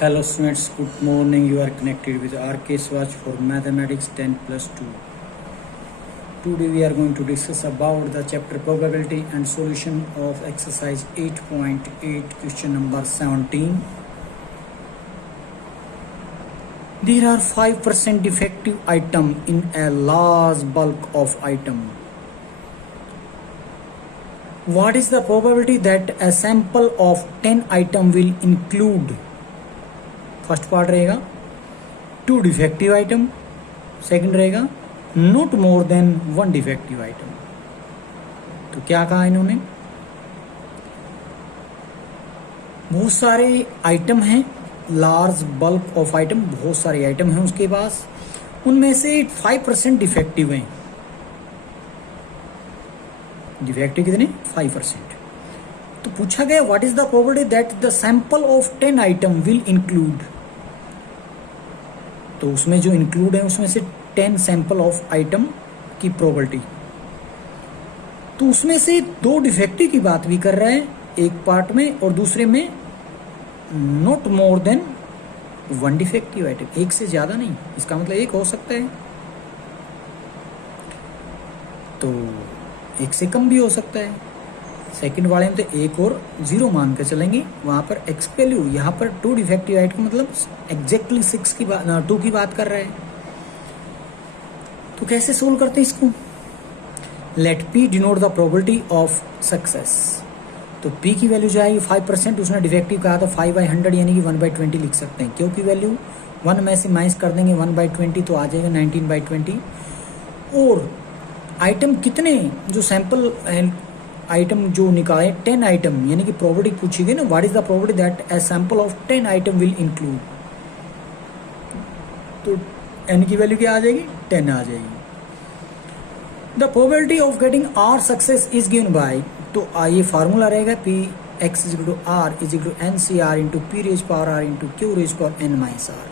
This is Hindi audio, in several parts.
Hello students, good morning. You are connected with RK Swatch for Mathematics 10+2. Today we are going to discuss about the chapter probability and solution of exercise 8.8 question number 17. There are 5% defective item in a large bulk of item. What is the probability that a sample of 10 item will include? First part रहेगा 2 डिफेक्टिव आइटम, सेकंड रहेगा not more than 1 defective item. तो क्या कहा इन्होंने, बहुत सारे आइटम हैं, लार्ज बल्क ऑफ आइटम, बहुत सारे आइटम हैं उसके पास, उनमें से 5% डिफेक्टिव हैं। डिफेक्टिव कितने? 5%। तो पूछा गया what is the probability that the sample of 10 item will include. तो उसमें जो इंक्लूड है उसमें से 10 सैंपल ऑफ आइटम की प्रोबेबिलिटी। तो उसमें से 2 डिफेक्टिव की बात भी कर रहा है एक पार्ट में, और दूसरे में not more than 1 defective item, एक से ज्यादा नहीं। इसका मतलब एक हो सकता है, तो एक से कम भी हो सकता है। सेकंड वाले में तो एक और 0 मान के चलेंगे, वहां पर एक्स वैल्यू, यहाँ पर 2 डिफेक्टिव आइटम मतलब एग्जैक्टली 6 की बात 2 की बात कर रहे हैं। तो कैसे सोल्व करते हैं इसको? Let p denote the probability of success. तो पी की वैल्यू जो आएगी 5%, उसने डिफेक्टिव कहा था 5/100 यानी कि 1/20 लिख सकते हैं, क्योंकि वैल्यू 1 में से माइनस कर देंगे 1/20 तो आ जाएगा 19/20। और आइटम कितने जो सैंपल आइटम जो निकाले 10 आइटम, यानी कि प्रोबेबिलिटी पूछी गई ना, what is the probability that a sample of 10 item will include. तो n की वैल्यू क्या आ जाएगी? 10 आ जाएगी। The probability of getting r success is given by, तो ये फार्मूला रहेगा p x is equal to r is equal to n c r into p raise power r into q raise power n minus r.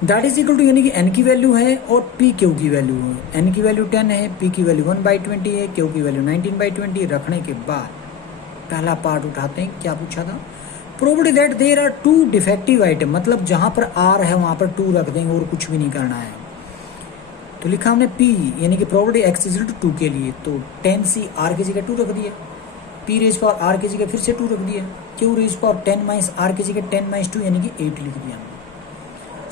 That is equal to, यानी कि n की वैल्यू है और p क्यू की वैल्यू है। n की वैल्यू 10 है, p की वैल्यू 1/20 है, q की वैल्यू 19/20 रखने के बाद पहला पार्ट उठाते हैं। क्या पूछा था? Probability that there are 2 defective item, मतलब जहां पर r है वहां पर 2 रख देंगे और कुछ भी नहीं करना है। तो लिखा हमने p, यानी कि प्रोबेबिलिटी x इज टू 2 के लिए, तो 10c r की जगह 2 रख दिया, p रेज पावर r की जगह फिर से 2 रख दिया, q raise power 10 minus r की जगह 10 माइनस 2 यानी कि 8 लिख दिया।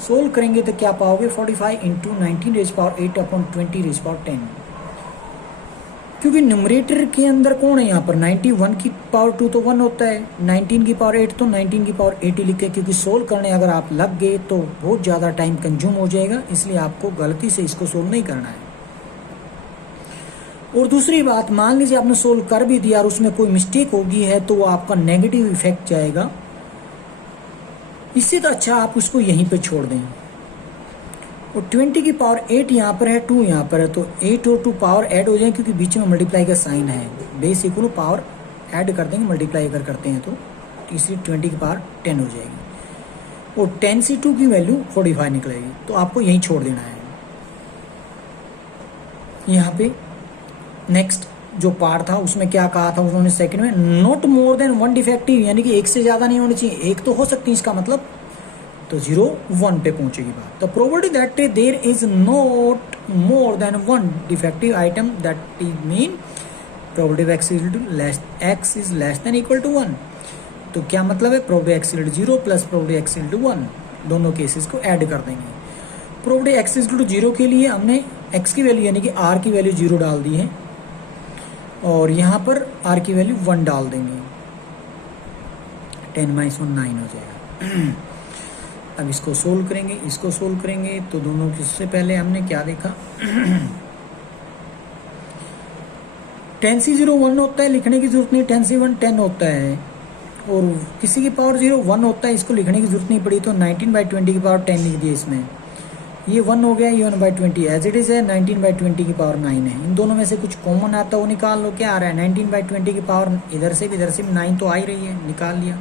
सोल्व करेंगे तो क्या पाओगे? 45 into 19 raise power 8 upon 20 raise power 10। क्योंकि न्यूमरेटर के अंदर कौन है यहाँ पर? 91 की पावर 2 तो 1 होता है, 19 की पावर 8 तो 19 की पावर 8 ही लिखे, क्योंकि सोल्व करने अगर आप लग गए तो बहुत ज़्यादा टाइम कंज्यूम हो जाएगा, इसलिए आपको गलती से इसको सोल्व नहीं करना है। और दूसरी बात, मान लीजिए आपने सोल्व कर भी दिया और उसमें कोई मिस्टेक होगी है तो वो आपका नेगेटिव इफेक्ट जाएगा। इससे तो अच्छा आप उसको यहीं पे छोड़ दें। और 20 की पावर 8 यहाँ पर है, 2 यहाँ पर है, तो 8 और 2 पावर ऐड हो जाए, क्योंकि बीच में मल्टीप्लाई का साइन है, बेस इक्वल पावर ऐड कर देंगे, मल्टीप्लाई अगर करते हैं तो तीसरी 20 की पावर 10 हो जाएगी, और 10c2 की वैल्यू 45 निकलेगी। तो आपको यहीं छोड़ देना है। यहाँ पे नेक्स्ट जो पार्ट था उसमें क्या कहा था उन्होंने सेकंड में, नॉट मोर देन 1 डिफेक्टिव, यानी कि एक से ज्यादा नहीं होनी चाहिए, एक तो हो सकती है इसका मतलब, तो 0 1 पे पहुंचेगी बात। The probability that there is not more than 1 defective item, that is mean probability x is less than equal to 1। तो क्या मतलब है? Probability x equal to 0 plus probability x equal to 1, दोनों केसेस को ऐड कर देंगे। प्रोबेबिलिटी x इक्वल टू 0 के लिए हमने x की वैल्यू यानी कि r की वैल्यू 0 डाल दी है, और यहां पर r की वैल्यू 1 डाल देंगे, 10 माइनस 1 9 हो जाएगा। अब इसको सोल्व करेंगे, इसको सोल्व करेंगे, तो दोनों से पहले हमने क्या देखा 10c0 1 होता है, लिखने की जरूरत नहीं, 10c1 10 होता है, और किसी की पावर 0 1 होता है, इसको लिखने की जरूरत नहीं पड़ी, तो 19/20 की पावर 10 लिख दिए इसमें। ये 1 हो गया, ये 1/20 एज इट इज है, 19/20 की पावर 9 है। इन दोनों में से कुछ कॉमन आता है वो निकाल लो। क्या आ रहा है? 19/20 की पावर इधर से भी 9 तो आ ही रही है, निकाल लिया।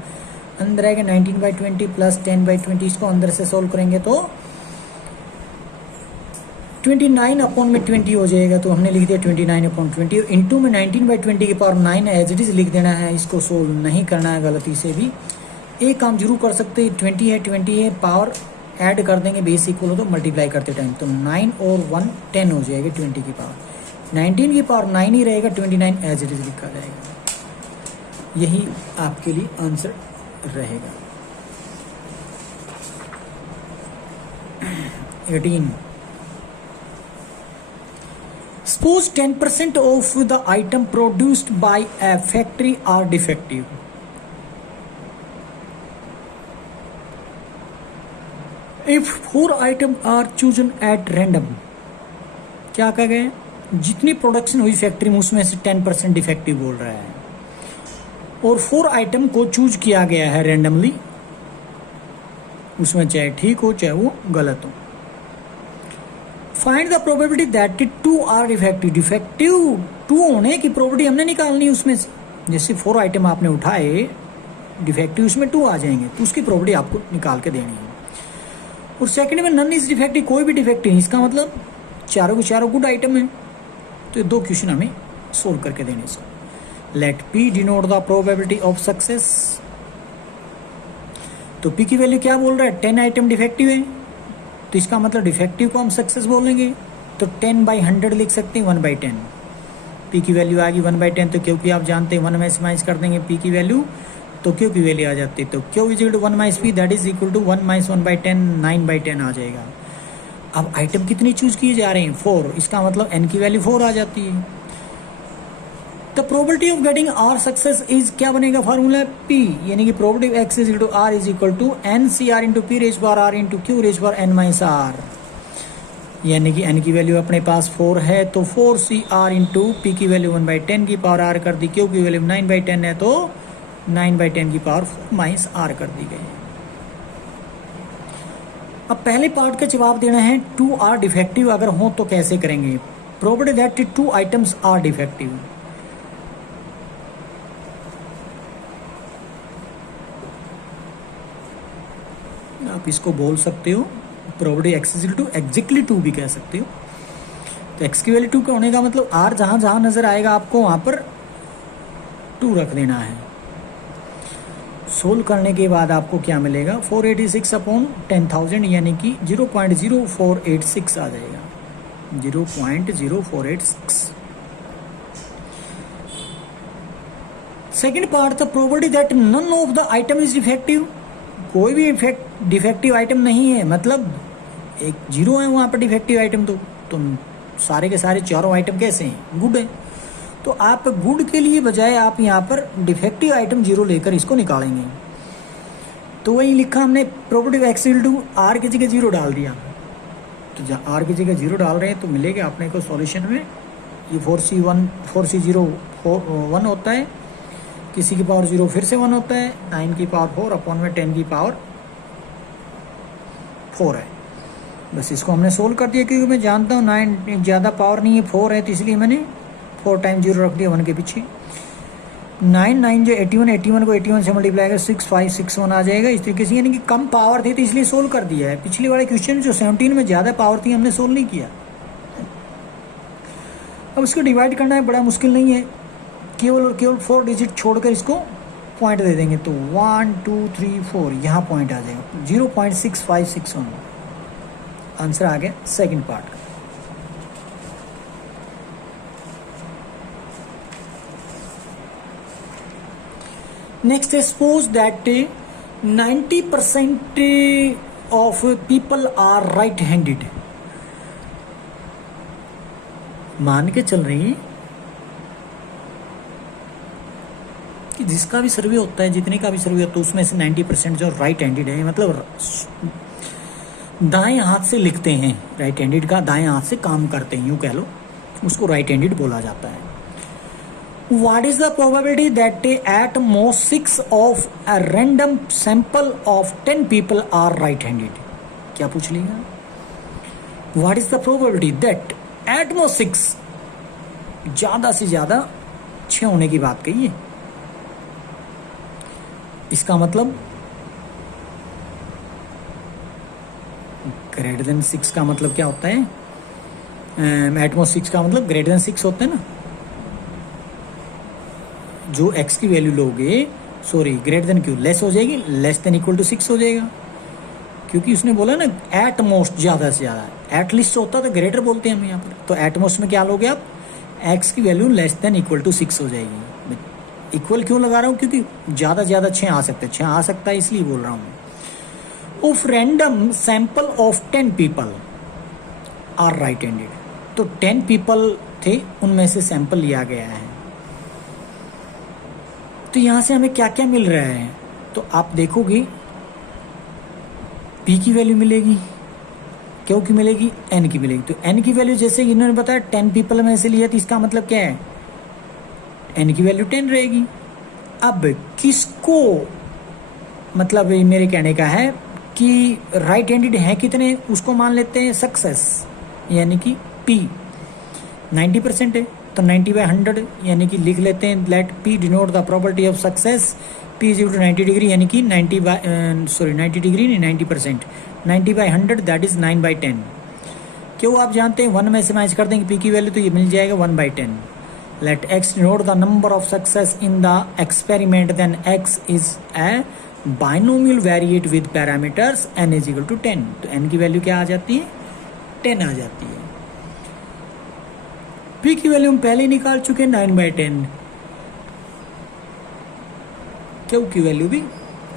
अंदर आएगा 19/20 प्लस 10/20, इसको अंदर से सोल्व करेंगे तो 29 अपॉन में 20 हो जाएगा, तो हमने लिख दिया 29 अपॉन 20, इंटू में 19/20 की पावर 9 एज इट इज लिख देना है, इसको सोल्व नहीं करना है गलती से भी। एक काम जरूर कर सकते हैं, 20 है पावर ऐड कर देंगे, बेस इक्वल हो तो मल्टीप्लाई करते टाइम, तो 9 और 1 10 हो जाएगा 20 की पावर। 19 की पावर 9 ही रहेगा, 29 एज इट इज लिखा जाएगा। यही आपके लिए आंसर रहेगा। 18 Suppose 10% of the item produced by a factory are defective. If 4 items are chosen at random, क्या कह गए, जितनी प्रोडक्शन हुई फैक्ट्री में उसमें से 10% डिफेक्टिव बोल रहा है, और 4 आइटम को चूज किया गया है रैंडमली, उसमें चाहे ठीक हो चाहे वो गलत हो। Find the probability that 2 are defective. Defective 2 होने की प्रोबेबिलिटी हमने निकालनी है उसमें से। जैसे 4 आइटम आपने उठाए, डिफेक्टिव उसमें 2 आ जाएंगे, तो उसकी प्रोबेबिलिटी आपको निकाल के देनी है। और सेकंड में नन इज डिफेक्टिव, कोई भी डिफेक्टिव नहीं, इसका मतलब चारों के चारों गुड आइटम है। तो 2 क्वेश्चन हमें सोल्व करके देने से। Let p denote the probability of success. तो पी की वैल्यू क्या बोल रहा है, 10 आइटम डिफेक्टिव है, तो इसका मतलब डिफेक्टिव को हम सक्सेस बोलेंगे, तो 10/100 लिख सकते हैं 1/10। पी की वैल्यू आ गई 1/10, तो क्योंकि आप जानते हैं 1 में माइनस कर देंगे पी की वैल्यू, तो क्यू की वैल्यू आ जाती है, तो q is equal to 1 minus p, that is equal to 1 minus 1/10, 9/10 आ जाएगा। अब आइटम कितनी चूज किए जा रहे हैं, 4, इसका मतलब एन की वैल्यू 4 आ जाती है। The probability of getting r success is, क्या बनेगा फॉर्मूला, पी, यानी कि probability x is equal to r is equal to n c r into p raise power r into q raise power n minus r. यानी कि एन की वैल्यू अपने पास 4 है, तो 4CR इंटू पी की वैल्यू 1/10 की पावर आर कर दी, क्यू की वैल्यू 9/10 है, तो 9/10 की पावर 4 माइनस आर कर दी गई। अब पहले पार्ट का जवाब देना है, 2 आर डिफेक्टिव अगर हो तो कैसे करेंगे। Probability that 2 items are defective, आप इसको बोल सकते हो probability x is equal to exactly 2 भी कह सकते हो। तो एक्स की वैल्यू 2 का होने का मतलब आर जहां जहां नजर आएगा आपको वहां पर 2 रख देना है। सोल्व करने के बाद आपको क्या मिलेगा, 486 अपॉन 10,000 यानी कि 0.0486 आ जाएगा, 0.0486। Second part, the probability that none of the item is defective, कोई भी डिफेक्टिव आइटम नहीं है, मतलब एक 0 है वहां पर डिफेक्टिव आइटम, तो सारे के सारे चारों आइटम कैसे हैं, गुड है। तो आप गुड के लिए बजाय आप यहाँ पर डिफेक्टिव आइटम 0 लेकर इसको निकालेंगे। तो वही लिखा हमने, probability x equal to r की जगह 0 डाल दिया, तो जब आर की जगह 0 डाल रहे हैं तो मिलेगा अपने को सॉल्यूशन में, ये 4C0 1 होता है, किसी की पावर 0 फिर से 1 होता है, 9 की पावर 4 अपॉन में 10 की पावर 4 है। बस इसको हमने सोल्व कर दिया, क्योंकि मैं जानता हूँ 9 ज़्यादा पावर नहीं है, 4 है, तो इसलिए मैंने 4 टाइम्स 0 रख दिया 1 के पीछे। 9 जो 81 को 81 से मल्टीप्लाई कर 6561 आ जाएगा इस तरीके से, यानी कि कम पावर थी तो इसलिए सोल्व कर दिया है। पिछले वाले क्वेश्चन जो 17 में ज़्यादा पावर थी हमने सोल्व नहीं किया। अब इसको डिवाइड करना है, बड़ा मुश्किल नहीं है, केवल और केवल 4 डिजिट छोड़कर इसको पॉइंट दे देंगे, तो 1 2 3 4 यहाँ पॉइंट आ जाएगा, 0.6561 आंसर आ गया सेकंड पार्ट। नेक्स्ट है, suppose that 90% of people are right handed. मान के चल रही कि जिसका भी सर्वे होता है, जितने का भी सर्वे होता है, उसमें से 90% जो राइट हैंडेड है, मतलब दाएं हाथ से लिखते हैं, राइट हैंडेड का दाएं हाथ से काम करते हैं, यूँ कह लो, उसको राइट हैंडेड बोला जाता है। What is the probability that at most 6 of a random sample of 10 people are right handed. क्या पूछ लिया, what is the probability that at most 6, ज्यादा से ज्यादा 6 होने की बात कही है, इसका मतलब ग्रेटर देन 6 का मतलब क्या होता है, एटमोस्ट 6 का मतलब ग्रेटर देन 6 होता है ना। जो x की वैल्यू लोगे सॉरी ग्रेटर देन क्यों लेस हो जाएगी, लेस देन इक्वल टू 6 हो जाएगा, क्योंकि उसने बोला ना एट मोस्ट ज़्यादा से ज़्यादा, एट लिस्ट होता तो ग्रेटर बोलते हैं हम यहाँ पर। तो एट मोस्ट में क्या लोगे आप, एक्स की value less than equal to 6 हो जाएगी। इक्वल क्यों लगा रहा हूँ, क्योंकि ज़्यादा से ज़्यादा 6 आ सकते हैं, 6 आ सकता है इसलिए बोल रहा हूँ। Of random sample of 10 people are right handed, तो 10 पीपल थे, उनमें से सैंपल लिया गया है। तो यहाँ से हमें क्या क्या मिल रहा है, तो आप देखोगे P की वैल्यू मिलेगी, Q की मिलेगी, N की मिलेगी। तो N की वैल्यू जैसे इन्होंने बताया 10 पीपल में से लिया, तो इसका मतलब क्या है, N की वैल्यू 10 रहेगी। अब किसको, मतलब मेरे कहने का है कि राइट हैंडेड है कितने, उसको मान लेते हैं सक्सेस, यानी कि P 90% है, तो 90/100 यानी कि लिख लेते हैं let P denote the probability of success, P is equal to 90 degree, यानी कि 90 डिग्री नहीं 90%, 90/100 दैट इज 9/10। क्यों आप जानते हैं 1 में से माइनस कर देंगे P की वैल्यू, तो ये मिल जाएगा 1/10। Let X denote the number of success in the experiment, then X is a binomial variate with parameters N is equal to 10। तो N की वैल्यू क्या आ जाती है, 10 आ जाती है। P की वैल्यू हम पहले ही निकाल चुके हैं 9/10, Q की वैल्यू भी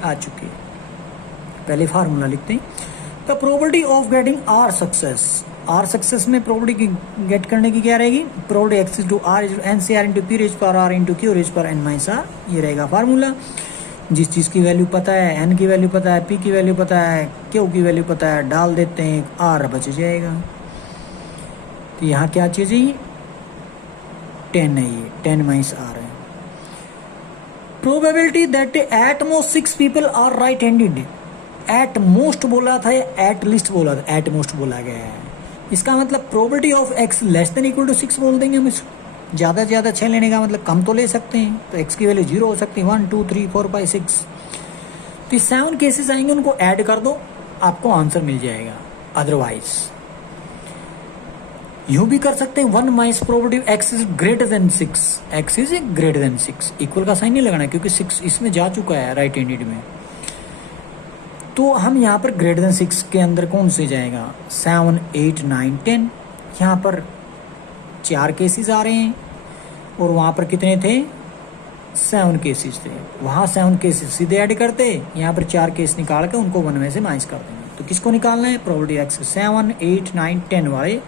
आ चुकी है। पहले फार्मूला लिखते हैं, the probability of getting r success, r success में प्रोबेबिलिटी गेट करने की क्या रहेगी, probability x to r n c r into p raise पर आर इंटू क्यू रेज पर एन माइनस आर, ये रहेगा फार्मूला। जिस चीज़ की वैल्यू पता है, एन की वैल्यू पता है, पी की वैल्यू पता है, क्यू की वैल्यू पता है, डाल देते हैं, आर बच जाएगा। तो यहाँ क्या चीज़ है, 10 है, ये 10 माइनस आर है। Probability that at most 6 people are right handed, at most बोला था या एट लिस्ट बोला था, एट मोस्ट बोला गया है। इसका मतलब probability of x less than equal to 6 बोल देंगे हम इसको। ज़्यादा से ज़्यादा 6 लेने का मतलब कम तो ले सकते हैं, तो एक्स की वैल्यू 0 हो सकती है, 1 2 3 4 5 6। तो 7 केसेस आएंगे, उनको ऐड कर दो, आपको आंसर मिल जाएगा। अदरवाइज यूँ भी कर सकते हैं, 1 minus probability x is greater than 6, x is greater than 6, equal का साइन नहीं लगाना क्योंकि 6 इसमें जा चुका है राइट हैंडेड में। तो हम यहाँ पर ग्रेटर देन 6 के अंदर कौन से जाएगा, 7 8 9 10, यहाँ पर 4 केसेस आ रहे हैं, और वहाँ पर कितने थे, 7 केसेस थे। वहाँ 7 केसेस सीधे ऐड करते, यहाँ पर 4 केस निकाल के उनको 1 में से माइनस कर देंगे। तो किसको निकालना है, प्रोबेबिलिटी एक्स, 7 8 9 10 वाले,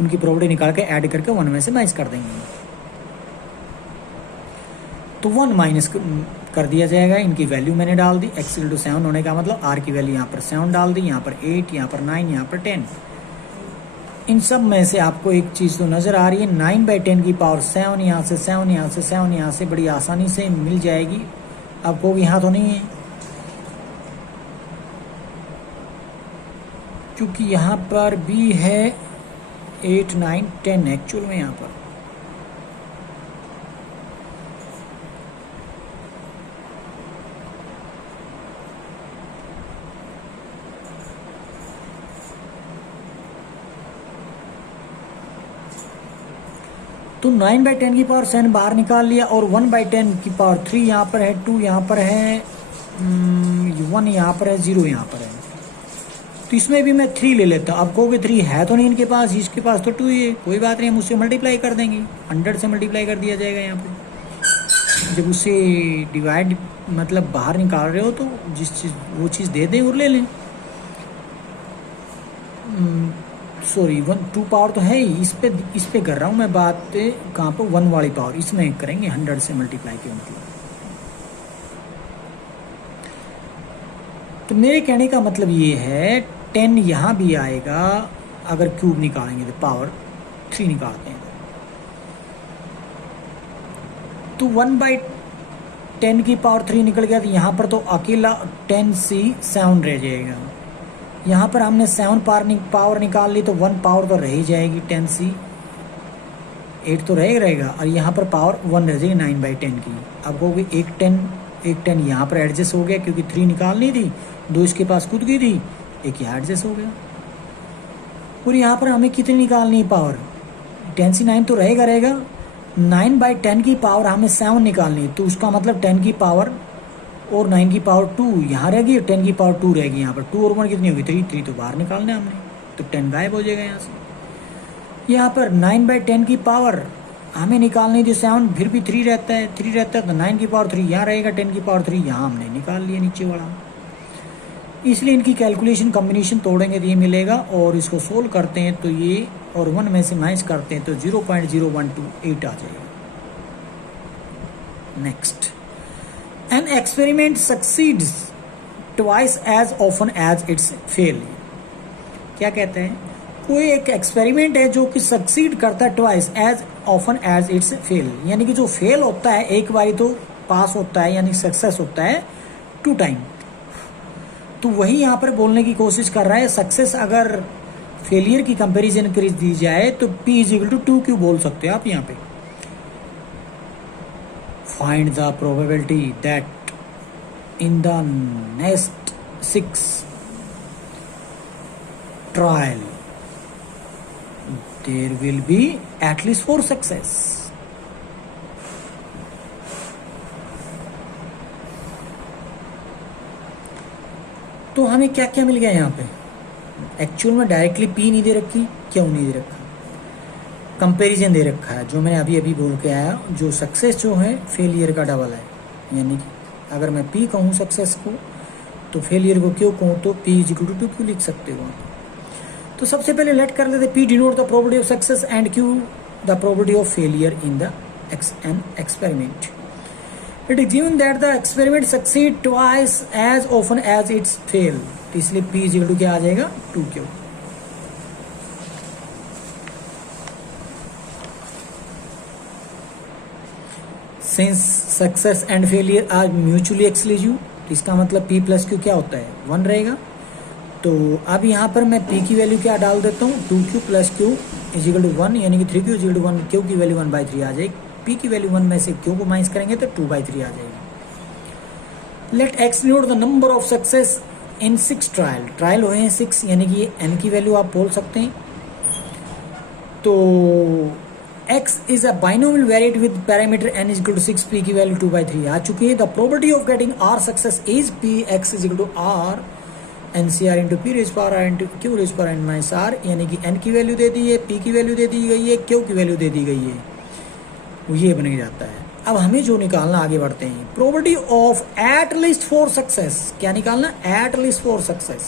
उनकी प्रोबेबिलिटी निकाल के ऐड करके 1 में से माइनस कर देंगे। तो 1 माइनस कर दिया जाएगा, इनकी वैल्यू मैंने डाल दी, एक्स इक्वल टू 7 होने का मतलब आर की वैल्यू यहाँ पर 7 डाल दी, यहाँ पर 8, यहाँ पर 9, यहाँ पर 10। इन सब में से आपको एक चीज़ तो नज़र आ रही है, 9/10 की पावर 7, यहाँ से 7, यहाँ से 7, यहाँ से बड़ी आसानी से मिल जाएगी। आपको यहाँ तो नहीं है, क्योंकि यहाँ पर भी है 8 9 10 एक्चुअल में यहाँ पर। तो 9/10 की पावर 7 बाहर निकाल लिया, और 1/10 की पावर 3 यहाँ पर है, 2 यहाँ पर है, 1 यहाँ पर है, 0 यहाँ पर है। तो इसमें भी मैं 3 ले लेता हूँ। अब कहोगे 3 है तो नहीं इनके पास, इसके पास तो 2 ही है, कोई बात नहीं, हम उससे मल्टीप्लाई कर देंगे, 100 से मल्टीप्लाई कर दिया जाएगा। यहाँ पे जब उससे डिवाइड मतलब बाहर निकाल रहे हो तो जिस चीज़ वो चीज़ दे दें और ले लें। सॉरी 2 पावर तो है ही, इस पे कर रहा हूँ मैं बात, कहाँ पर 1 वाली पावर, इसमें करेंगे 100 से मल्टीप्लाई के मतलब। तो मेरे कहने का मतलब ये है 10 यहाँ भी आएगा, अगर क्यूब निकालेंगे तो पावर 3 निकालते हैं तो 1/10 की पावर 3 निकल गया, तो यहाँ पर तो अकेला 10C 7 रह जाएगा। यहाँ पर हमने 7 पावर निकाल ली, तो 1 पावर तो रह ही जाएगी, 10C 8 तो रहेगा, और यहाँ पर पावर 1 रह जाएगी 9/10 की। अब कहोगे एक 10 यहाँ पर एडजस्ट हो गया, क्योंकि 3 निकालनी थी, 2 इसके पास कूद गई थी, एक यहाँ एडजस्ट हो गया। और यहाँ पर हमें कितनी निकालनी है पावर, 10C 9 तो रहेगा, 9/10 की पावर हमें 7 निकालनी है, तो उसका मतलब 10 की पावर और 9 की पावर 2 यहाँ रहेगी, 10 की पावर 2 रहेगी यहाँ पर। 2 और 1 कितनी होगी? 3। 3 तो बाहर निकालना है हमने, तो 10 गायब हो जाएगा यहाँ से। यहाँ पर 9/10 की पावर हमें निकालनी थी 7, फिर भी 3 रहता है, 3 रहता है तो 9 की पावर 3 यहाँ रहेगा, 10 की पावर 3 यहाँ हमने निकाल लिया नीचे वाला। इसलिए इनकी कैलकुलेशन कॉम्बिनेशन तोड़ेंगे तो ये मिलेगा, और इसको सोल्व करते हैं तो ये, और 1 में से माइनस करते हैं तो 0.0128 आ जाएगा। Next, an experiment succeeds twice as often as it's fail. क्या कहते हैं? कोई एक एक्सपेरिमेंट है जो कि सक्सीड करता है twice as often as it's fail, यानी कि जो फेल होता है एक बारी तो पास होता है, यानी सक्सेस होता है 2 टाइम। तो वही यहाँ पर बोलने की कोशिश कर रहा है। सक्सेस अगर फेलियर की कंपैरिजन कर दी जाए तो P = 2 क्यों बोल सकते हैं आप यहाँ पे। Find the probability that in the next 6 trial there will be at least 4 success. तो हमें क्या क्या मिल गया यहाँ पे? एक्चुअल में डायरेक्टली P नहीं दे रखी, क्यों नहीं दे रखा? कंपैरिजन दे रखा है, जो मैंने अभी अभी बोल के आया, जो सक्सेस जो है फेलियर का डबल है। यानी कि अगर मैं P कहूँ सक्सेस को, तो फेलियर को क्यों कहूँ तो P = 2 क्यों लिख सकते हो आप। तो सबसे पहले लेट कर लेते P denote the probability of success and Q the probability of failure in the an experiment. It is given that the experiment succeed twice as often as its fail. इसलिए P = क्या आ जाएगा? 2Q। Since success and failure are mutually exclusive, तो इसका मतलब P + Q क्या होता है? 1 रहेगा। तो अब यहाँ पर मैं P की वैल्यू क्या डाल देता हूँ? 2Q + Q = 1, यानी कि 3Q = 1, Q की वैल्यू 1/3 आ जाएगी। P की वैल्यू 1 में से Q को माइनस करेंगे तो 2/3 आ जाएगी। Let X denote the number of success in 6 trial. Trial हुए हैं 6, यानी कि N की वैल्यू आप बोल सकते हैं। तो X is a binomial variate with parameter N = 6, P की वैल्यू 2/3 आ चुकी है। The probability of getting R success is P X = R NCR × P raised power R × Q raised power N - R, यानी कि N की वैल्यू दे दी है, P की वैल्यू दे दी गई है, Q की वैल्यू दे दी गई है, ये बन जाता है। अब हमें जो निकालना, आगे बढ़ते हैं। Probability of at least 4 success. क्या निकालना? At least 4 success.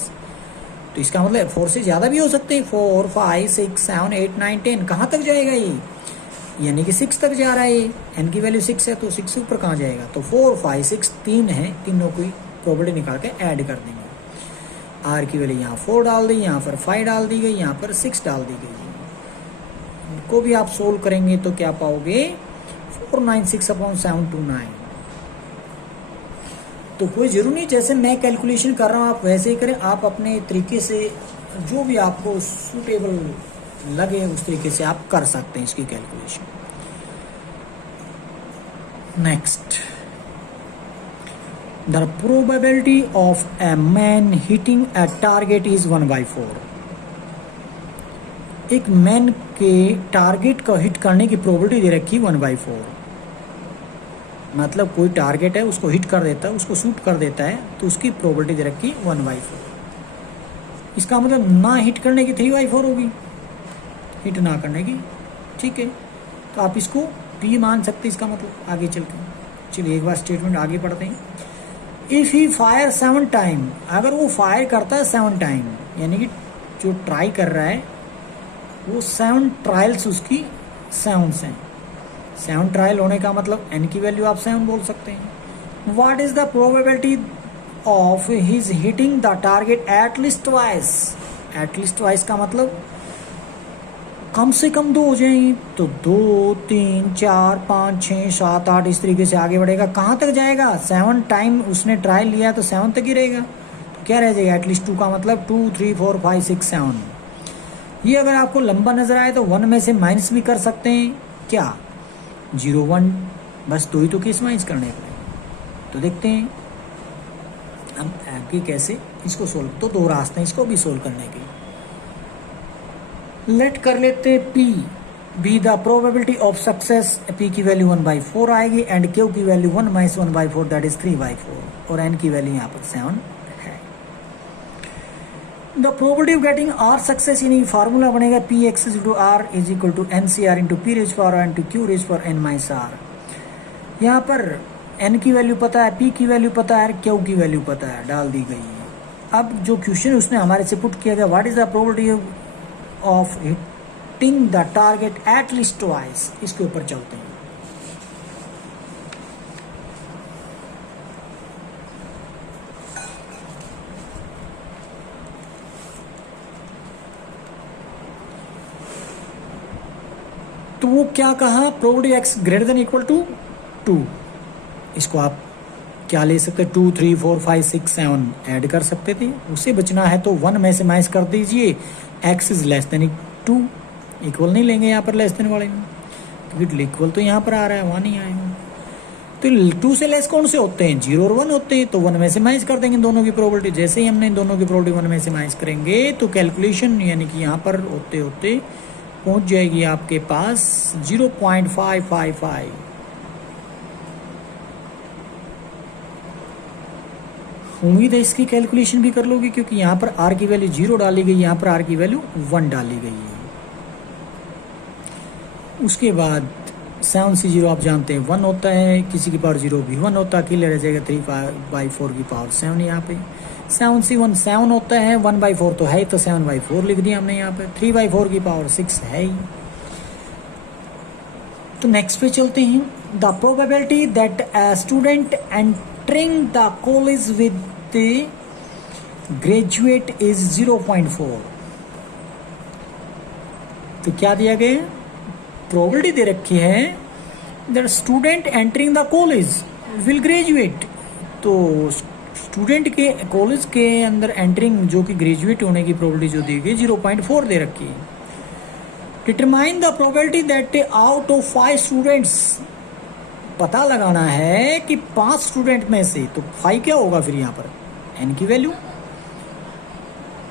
तो इसका मतलब 4 से ज़्यादा भी हो सकते हैं। 4, 5, 6, 7, 8, 9, 10 कहाँ तक जाएगा ये? यानी कि 6 तक जा रहा है। N की वैल्यू 6 है तो 6 से ऊपर कहाँ जाएगा? तो 4, 5, 6 3 है, तीनों की प्रोबेबिलिटी निकाल के ऐड कर देंगे। R की वैल्यू यहाँ 4 डाल दी, यहाँ पर 5 डाल दी गई, यहाँ पर 6 डाल दी गई। इनको भी आप सोल्व करेंगे तो क्या पाओगे? 496/729। तो कोई जरूरी नहीं जैसे मैं कैलकुलेशन कर रहा हूँ आप वैसे ही करें। आप अपने तरीके से जो भी आपको सूटेबल लगे उस तरीके से आप कर सकते हैं इसकी calculation. Next, the probability of a man hitting a target is 1/4। एक मैन के टारगेट को हिट करने की प्रोबेबिलिटी दे रखी 1/4। मतलब कोई टारगेट है उसको हिट कर देता है, उसको शूट कर देता है, तो उसकी प्रोबेबिलिटी दे रखी 1/4। इसका मतलब ना हिट करने की 3/4 होगी, हिट ना करने की। ठीक है, तो आप इसको P मान सकते हैं इसका मतलब आगे चल के। चलिए एक बार स्टेटमेंट आगे पढ़ते हैं। इफ़ ही फायर 7 टाइम, अगर वो फायर करता है 7 टाइम, यानी कि जो ट्राई कर रहा है वो 7 ट्रायल्स उसकी 7 हैं। 7 ट्रायल होने का मतलब N की वैल्यू आप 7 बोल सकते हैं। What is the probability of his hitting the target at least twice. At least twice का मतलब कम से कम 2 हो जाएंगी, तो 2, 3, 4, 5, 6, 7, 8 इस तरीके से आगे बढ़ेगा। कहाँ तक जाएगा? 7 टाइम उसने ट्रायल लिया तो 7 तक ही रहेगा। तो क्या रह जाएगा? एटलीस्ट 2 का मतलब 2, 3, 4, 5, 6, 7। ये अगर आपको लंबा नजर आए तो 1 में से माइनस भी कर सकते हैं। क्या? 0, 1, बस 2 ही तो केस माइनस करने पड़ेंगे। तो देखते हैं हम आगे कैसे इसको सोल्व। तो 2 रास्ते हैं इसको भी सोल्व करने के। लेट कर लेते हैं P be the probability of success p की वैल्यू 1/4 आएगी एंड क्यू की वैल्यू 1 - 1/4 दैट इज 3/4 और एन की वैल्यू यहाँ पर 7 है। The probability of getting r success यानी फार्मूला बनेगा p x is to r is equal to n c r into p raise power r into q raise power n minus r. यहाँ पर एन की वैल्यू पता है, पी की वैल्यू पता है, क्यू की वैल्यू पता है, डाल दी गई है। अब जो क्वेश्चन उसने हमारे से पुट किया गया, what is the probability of hitting the target at least twice, इसके ऊपर चलते हैं। तो वो क्या कहा, probability x greater than equal to 2। इसको आप क्या ले सकते, 2, 3, 4, 5, 6, 7 ऐड कर सकते थे। उससे बचना है तो 1 में से माइनस कर दीजिए, x is less then 2। Equal नहीं लेंगे यहाँ पर लेस देन वाले में, क्योंकि इक्वल तो यहाँ पर आ रहा है, वहाँ नहीं आएगा। तो 2 से लेस कौन से होते हैं, 0 और 1 होते हैं। तो 1 में से माइनस कर देंगे दोनों की प्रोबेबिलिटी। जैसे ही हमने दोनों की प्रोबेबिलिटी 1 में से माइनस करेंगे तो कैलकुलेशन यानी कि यहाँ पर होते होते पहुँच जाएगी आपके पास 0.555। उम्मीद है इसकी कैलकुलेशन भी कर लोगे, क्योंकि यहाँ पर आर की वैल्यू 0 डाली गई, यहाँ पर आर की वैल्यू 1 डाली गई है। उसके बाद 7 से 0 आप जानते हैं 1 होता है, किसी की पावर 0 भी 1 होता है, अकेले रह जाएगा 3/4 की पावर 7 यहाँ पे। 7 से 1 7 होता है, 1/4 तो है तो 7/4 लिख दिया हमने यहाँ पे। 3/4 की पावर 6 है ही। तो नेक्स्ट पे चलते हैं। The probability that a student entering the college with the graduate is 0.4। तो क्या दिया गया, प्रोबेबिलिटी दे रखी है that student entering the college will graduate. तो स्टूडेंट के कॉलेज के अंदर एंटरिंग जो कि ग्रेजुएट होने की प्रोबेबिलिटी जो दी गई 0.4 दे रखी है। Determine the probability that out of 5 students, पता लगाना है कि 5 स्टूडेंट में से, तो 5 क्या होगा फिर यहाँ पर एन की वैल्यू।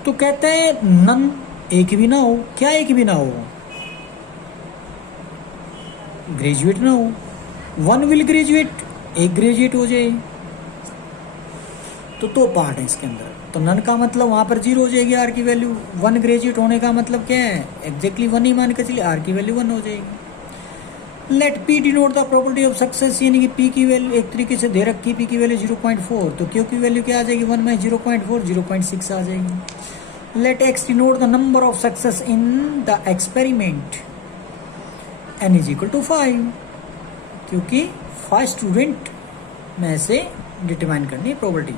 तो कहते हैं नन, एक भी ना हो। क्या एक भी ना हो, ग्रेजुएट ना हो। 1 विल ग्रेजुएट, एक ग्रेजुएट हो जाए। तो 2 पार्ट है इसके अंदर। तो नन का मतलब वहां पर 0 हो जाएगी आर की वैल्यू। 1 ग्रेजुएट होने का मतलब क्या है, एग्जैक्टली 1 ही मान के चलिए, आर की वैल्यू 1 हो जाएगी। Let p denote the probability of success, यानी कि पी की वैल्यू एक तरीके से दे रखी, पी की वैल्यू 0.4, तो क्यू की वैल्यू क्या आ जाएगी, 1 में 0.4 0.6 आ जाएगी। Let x denote the number of success in the experiment, n is equal to 5, क्योंकि 5 स्टूडेंट में से डिटरमाइन करनी है प्रोबेबिलिटी,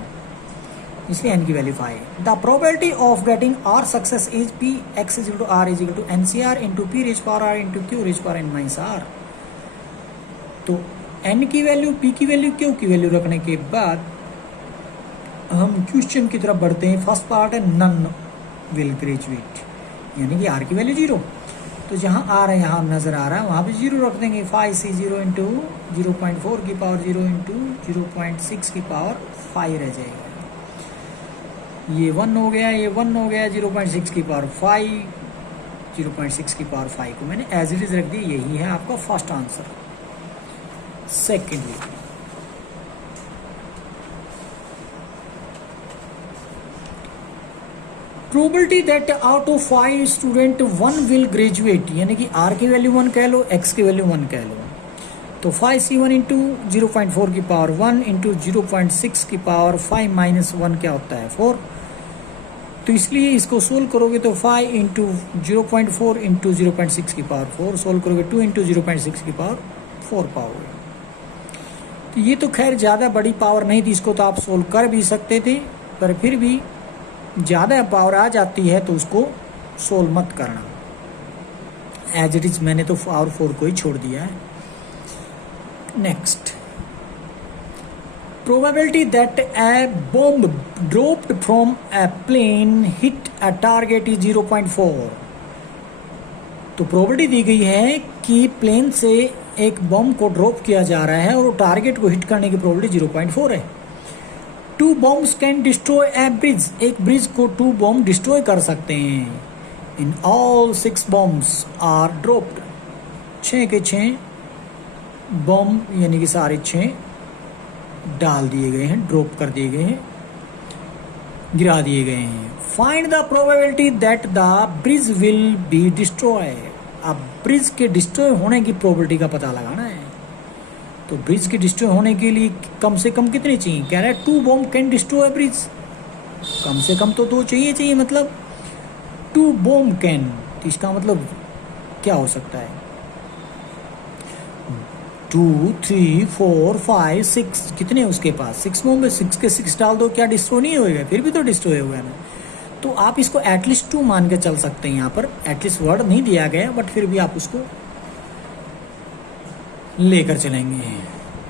इसलिए n की value 5। The probability of getting r success is p x is equal to r is equal to n c r into p raise power r into q raise power n minus r. तो n की वैल्यू, p की वैल्यू, q की वैल्यू रखने के बाद हम क्वेश्चन की तरफ बढ़ते हैं। फर्स्ट पार्ट है नन विल ग्रेजुएट, यानी कि r की वैल्यू 0। तो जहाँ आर है यहाँ नजर आ रहा है वहाँ पे 0 रख देंगे। 5 से 0 इंटू 0.4 की पावर 0 इंटू 0.6 की पावर 5 रह जाएगा। ये 1 हो गया, ये 1 हो गया, 0.6 की पावर 5, 0.6 की पावर 5 को मैंने एज इट इज रख दी। यही है आपका first answer. Secondly probability that out of 5 student 1 will graduate, यानी कि आर की वैल्यू 1 कह लो, एक्स की वैल्यू 1 कह लो। तो 5c1 इंटू 0.4 की पावर 1 इंटू 0.6 की पावर 5 माइनस 1 क्या होता है 4। तो इसलिए इसको सोल्व करोगे तो 5 इंटू 0.4 इंटू 0.6 की पावर 4, सोल्व करोगे 2 इंटू 0.6 की पावर 4 पाओगे। तो ये तो खैर ज़्यादा बड़ी पावर नहीं थी, इसको तो आप सोल्व कर भी सकते थे, पर फिर भी ज़्यादा पावर आ जाती है तो उसको सोल्व मत करना। एज इट इज मैंने तो पावर 4 को ही छोड़ दिया है। Next, probability that a bomb dropped from a plane hit a target is 0.4। तो प्रोबेबिलिटी दी गई है कि प्लेन से एक बॉम्ब को ड्रॉप किया जा रहा है और टारगेट को हिट करने की प्रोबेबिलिटी 0.4 है। 2 bombs can destroy a bridge, एक ब्रिज को 2 बॉम्ब डिस्ट्रॉय कर सकते हैं। In all 6 bombs are dropped, 6 के 6 बॉम्ब यानी कि सारे 6 डाल दिए गए हैं, ड्रॉप कर दिए गए हैं, गिरा दिए गए हैं। Find the probability that the bridge will be destroy. अब ब्रिज के डिस्ट्रॉय होने की प्रोबेबिलिटी का पता लगाना है। तो ब्रिज के डिस्ट्रॉय होने के लिए कम से कम कितने चाहिए? कह रहा है 2 बॉम्ब कैन डिस्ट्रॉय ब्रिज। कम से कम तो 2 चाहिए, मतलब 2 बॉम्ब कैन। तो इसका मतलब क्या हो सकता है? 2 3 4 5 6 कितने उसके पास? 6 बॉम्ब है। 6 के 6 डाल दो, क्या डिस्ट्रॉय नहीं होएगा? फिर भी तो डिस्ट्रॉय होगा ना। तो आप इसको एटलीस्ट 2 मान के चल सकते हैं। यहाँ पर एटलीस्ट वर्ड नहीं दिया गया, बट फिर भी आप उसको लेकर चलेंगे।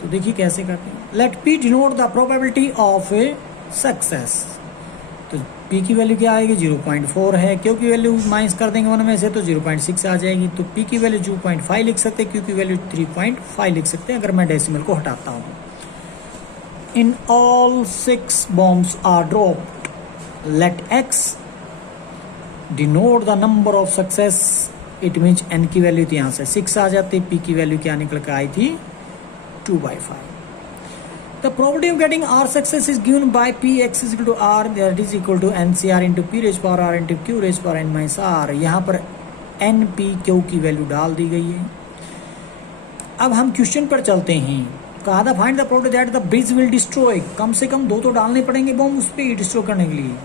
तो देखिए कैसे करते हैं। Let p denote the probability of a success. तो पी की वैल्यू क्या आएगी? 0.4 है। क्यू की वैल्यू माइनस कर देंगे 1 में से तो 0.6 आ जाएगी। तो पी की वैल्यू 2.5 लिख सकते हैं, क्यू की वैल्यू 3.5 लिख सकते हैं अगर मैं डेसिमल को हटाता हूँ। In all 6 bombs are dropped. Let x denote the number of success. It means n की वैल्यू तो यहाँ से 6 आ जाती। पी की वैल्यू क्या निकल कर आई थी? 2/5। The probability of getting R success is given by Px is equal to R, that is equal to NCR into P raised power R into Q raised power N minus R। यहाँ पर NP Q की वैल्यू डाल दी गई है। अब हम क्वेश्चन पर चलते हैं। कहा था find the probability that the bridge will destroy. कम से कम 2 तो डालने पड़ेंगे बॉम्ब उस पर डिस्ट्रॉय करने के लिए।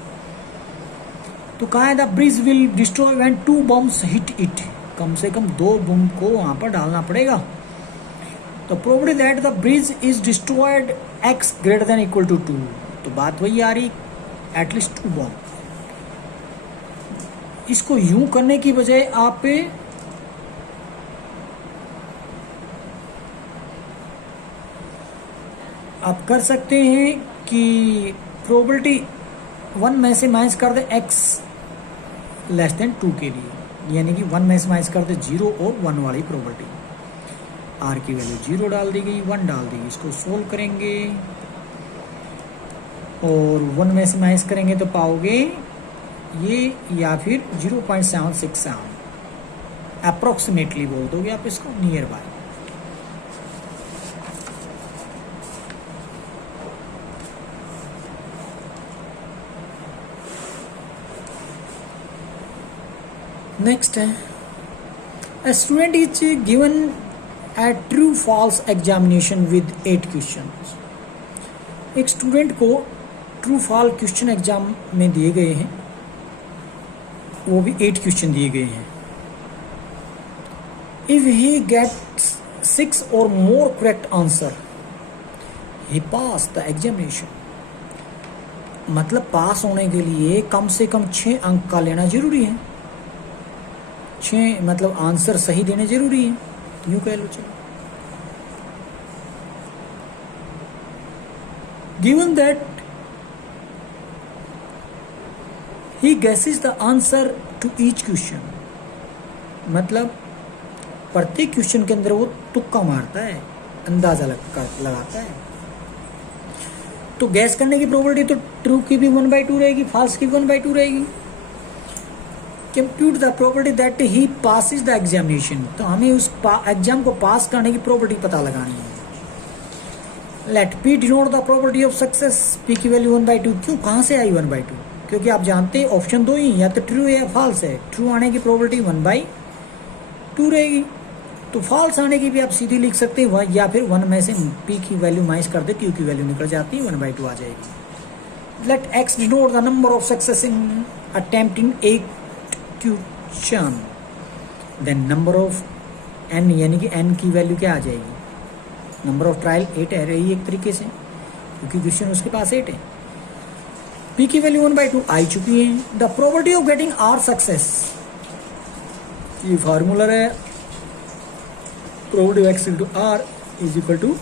तो कहा है the bridge will destroy when 2 bombs hit it. कम से कम 2 बॉम्ब को वहां पर डालना पड़ेगा। तो probability that the bridge is destroyed x greater than equal to 2। तो बात वही आ रही, एटलीस्ट 2 बॉम्ब। इसको यूं करने की बजाय आप कर सकते हैं कि प्रोबेबिलिटी 1 में से माइनस कर दे x लेस देन 2 के लिए, यानी कि 1 में से माइनस कर दे 0 और 1 वाली प्रोबेबिलिटी। आर की वैल्यू 0 डाल दी गई, 1 डाल दी गई। इसको सोल्व करेंगे और 1 में से माइनस करेंगे तो पाओगे ये, या फिर 0.767 अप्रोक्सीमेटली बोल दोगे आप इसको, नियर बाय। नेक्स्ट है, a student is given a true false examination with 8 questions। एक स्टूडेंट को ट्रू फॉल्स क्वेश्चन एग्जाम में दिए गए हैं, वो भी 8 क्वेश्चन दिए गए हैं। इफ ही गेट्स 6 और more correct answer he pass the examination. मतलब पास होने के लिए कम से कम 6 अंक का लेना जरूरी है। 6 मतलब आंसर सही देने जरूरी है, यूं कह लो। चलो, given that he guesses the answer to each question. मतलब प्रत्येक क्वेश्चन के अंदर वो तुक्का मारता है, अंदाजा लगाता है। तो गैस करने की प्रोबेबिलिटी तो ट्रू की भी 1/2 रहेगी, फॉल्स की भी 1/2 रहेगी। Compute the probability that he passes the examination. तो हमें उस एग्जाम को पास करने की प्रोबेबिलिटी पता लगानी है। Let p denote the probability of success. P की वैल्यू 1/2। क्यों, कहाँ से आई 1/2? क्योंकि आप जानते हैं ऑप्शन 2 ही, या तो ट्रू है या फॉल्स है। ट्रू आने की प्रोबेबिलिटी 1/2 रहेगी, तो फॉल्स आने की भी आप सीधी लिख सकते हैं, या फिर 1 में से पी की वैल्यू माइनस कर दे, क्यू की वैल्यू निकल जाती है, 1/2 आ जाएगी। Let x denote the number of success in attempting 8 question. Then number of n, यानी कि एन की वैल्यू क्या आ जाएगी? नंबर ऑफ ट्रायल 8 है रही एक तरीके से, क्योंकि क्वेश्चन उसके पास 8 है। पी की वैल्यू 1/2 आई चुकी है। The probability of getting r success, ये फार्मूला है, probability of x into r is equal to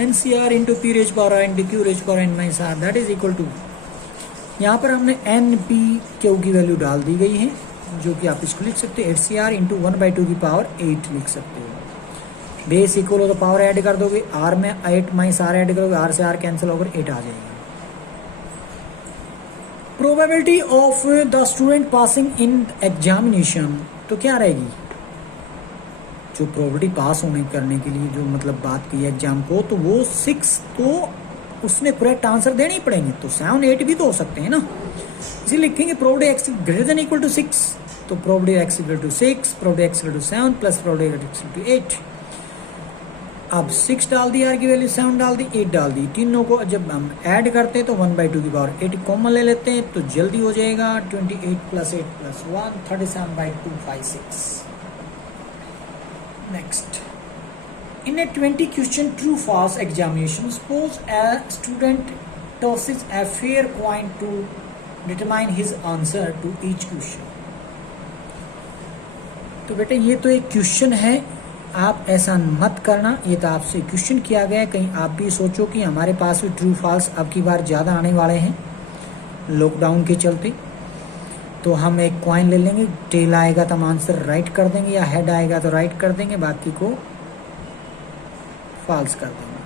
NCR into p raise power r into q raise power n minus r, that is equal to, यहाँ पर हमने NP क्यू की वैल्यू डाल दी गई है, जो कि आप इसको लिख सकते हैं 8CR इंटू 1/2 की पावर 8 लिख सकते हो। बेस इक्वल हो तो पावर ऐड कर दोगे, आर में 8 माइनस आर ऐड करोगे, आर से आर कैंसिल होकर 8 आ जाएगा। Probability of the student passing in examination, तो क्या रहेगी, जो प्रोबेबिलिटी पास होने करने के लिए जो मतलब बात की है एग्जाम को, तो वो 6, तो उसमें करेक्ट आंसर देने ही पड़ेंगे, तो 7 8 भी तो हो सकते हैं ना। इसे लिखेंगे probability x greater than equal to 6, तो probability x equal to 6, probability x equal to 7 plus probability x equal to 8। अब 6 डाल दी, आर की वैल्यू 7 डाल दी, 8 डाल दी, तीनों को जब हम ऐड करते हैं तो 1/2 की पावर 8 कॉमन ले लेते हैं, तो जल्दी हो जाएगा 28 + 8 + 1 37/256। Next, in a 20 question true false examination, suppose a student tosses a fair coin to determine his answer to each question। तो बेटे ये तो एक क्वेश्चन है, आप ऐसा मत करना, ये तो आपसे क्वेश्चन किया गया है, कहीं आप भी सोचो कि हमारे पास भी ट्रू फॉल्स अब की बार ज़्यादा आने वाले हैं लॉकडाउन के चलते, तो हम एक कॉइन ले लेंगे, टेल आएगा तो हम आंसर राइट कर देंगे, या हेड आएगा तो राइट कर देंगे, बाकी को फॉल्स कर देंगे।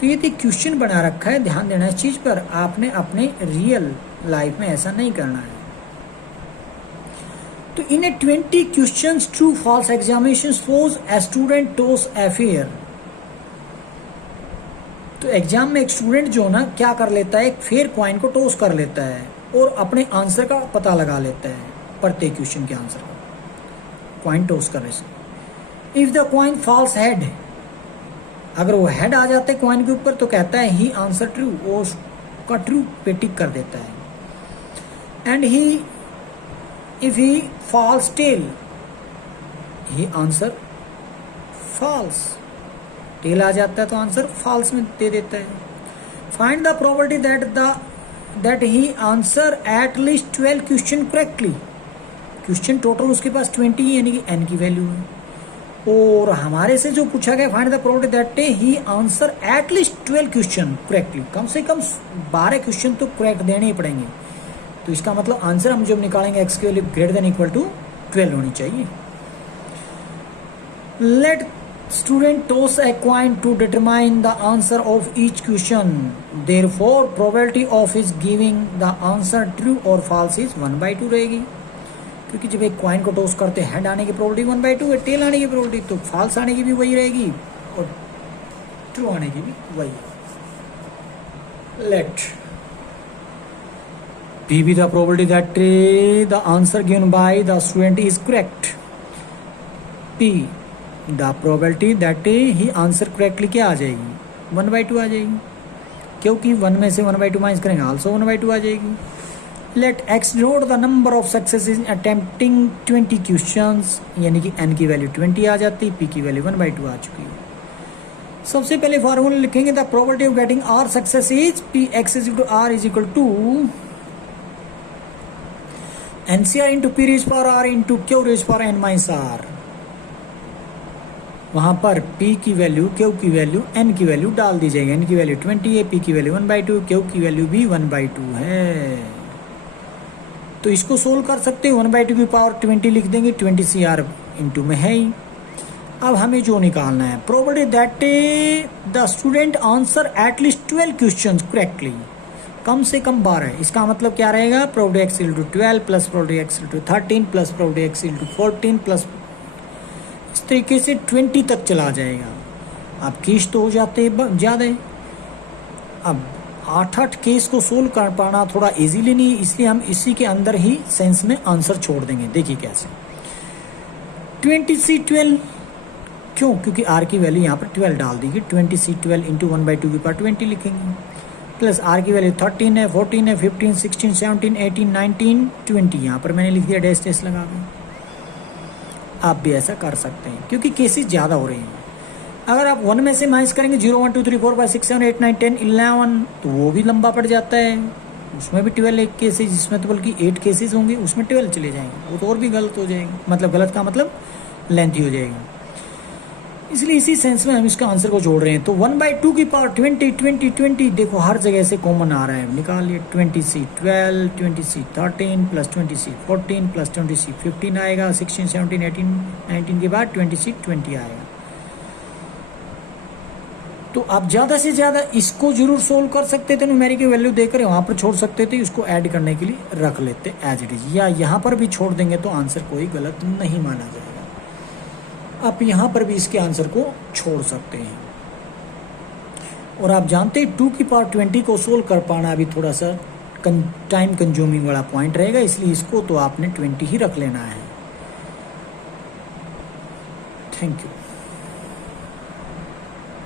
तो ये तो क्वेश्चन बना रखा है, ध्यान देना इस चीज पर, आपने अपने रियल लाइफ में ऐसा नहीं करना है। तो in a 20 questions true false examination, suppose a student toss a fair, तो एग्जाम में एक स्टूडेंट जो ना क्या कर लेता है, एक फेयर कॉइन को टॉस कर लेता है और अपने आंसर का पता लगा लेता है, प्रत्येक क्वेश्चन के आंसर का कॉइन टॉस करने से। If the coin falls head, अगर वो हेड आ जाता है कॉइन के ऊपर, तो कहता है ही आंसर ट्रू, वो उसका ट्रू पे टिक कर देता है। And he if he falls tail, he answer false, tail आ जाता है तो आंसर फॉल्स में दे देता है। Find the probability that he answer at least 12 question correctly, question total उसके पास 20 यानी कि n की वैल्यू है, और हमारे से जो पूछा गया find the probability that he answer at least 12 question correctly, कम से कम 12 क्वेश्चन तो करेक्ट देने ही पड़ेंगे, तो इसका मतलब आंसर हम जब निकालेंगे एक्स की value greater than equal to 12 होनी चाहिए। Let student toss a coin to determine the answer of each question, therefore probability of his giving the answer true और फॉल्स इज 1/2 रहेगी, क्योंकि जब एक कॉइन को टॉस करते हैं हेड आने की प्रोबेबिलिटी 1/2 है, टेल आने की प्रोबेबिलिटी, तो फॉल्स आने की भी वही रहेगी और ट्रू आने की भी वही। Let P be the probability that the answer given by the student is correct। P the probability that he answer correctly क्या आ जाएगी, 1/2 आ जाएगी, क्योंकि 1 में से 1/2 माइनस करेंगे also 1/2 आ जाएगी। Let x denote the number of successes in attempting 20 questions, यानी कि n की वैल्यू 20 आ जाती, p की वैल्यू 1/2 आ चुकी है। सबसे पहले फॉर्मूला लिखेंगे, the probability of getting r success is p x r is equal to NCR into p raise power r into q raise power n minus r. वहां पर p की वैल्यू, q की वैल्यू, n की वैल्यू डाल दी जाएगी, n की वैल्यू 20 है, p की वैल्यू 1/2, q की वैल्यू भी 1/2 है। तो इसको सोल्व कर सकते हैं, 1/2 की पावर 20 लिख देंगे, 20 CR इंटू में है ही। अब हमें जो निकालना है, probability that the student answer at least 12 question correctly, कम से कम 12, इसका मतलब क्या रहेगा, probability x equal to 12 plus probability x equal to 13 plus probability x equal to 14 plus, इस तरीके से 20 तक चला जाएगा। अब केस तो हो जाते हैं ज़्यादा, अब 8 केस को सोल्व कर पाना थोड़ा इजीली नहीं, इसलिए हम इसी के अंदर ही सेंस में आंसर छोड़ देंगे। देखिए कैसे, 20C12 क्यों, क्योंकि आर की वैल्यू यहाँ पर 12 डाल देगी, 20C12 इंटू 1/2 की पावर 20 लिखेंगे, प्लस आर की वैल्यू 13 है, 14 है, 15, 16, 17, 18, 19, 20, यहाँ पर मैंने लिख दिया डैश डैश लगा के। आप भी ऐसा कर सकते हैं क्योंकि केसेस ज़्यादा हो रहे हैं। अगर आप 1 में से माइनस करेंगे 0 1 2 3 4 5 6 7 8 9 10 11, तो वो भी लंबा पड़ जाता है, उसमें भी 12 केसेज, जिसमें तो बल्कि 8 केसेज होंगे उसमें 12 चले जाएंगे, वो तो और भी गलत हो जाएगी, मतलब गलत का मतलब लेंथी हो जाएगी। इसलिए इसी सेंस में हम इसका आंसर को जोड़ रहे हैं। तो 1/2 की पावर 20 20 20, देखो हर जगह से कॉमन आ रहा है, निकालिए 20C12 20C13 plus 20C14 plus 20C15 आएगा, 16 17 18 19 के बाद 20C20 आएगा। तो आप ज़्यादा से ज़्यादा इसको जरूर सोल्व कर सकते थे, न्यूमेरिकल वैल्यू देकर वहाँ पर छोड़ सकते थे, इसको ऐड करने के लिए रख लेते एज इट इज़, या यहाँ पर भी छोड़ देंगे तो आंसर कोई गलत नहीं माना जाएगा। आप यहाँ पर भी इसके आंसर को छोड़ सकते हैं। और आप जानते हैं 2 की पावर 20 को सोल्व कर पाना अभी थोड़ा सा टाइम कंज्यूमिंग वाला पॉइंट रहेगा, इसलिए इसको तो आपने 20 ही रख लेना है। Thank you.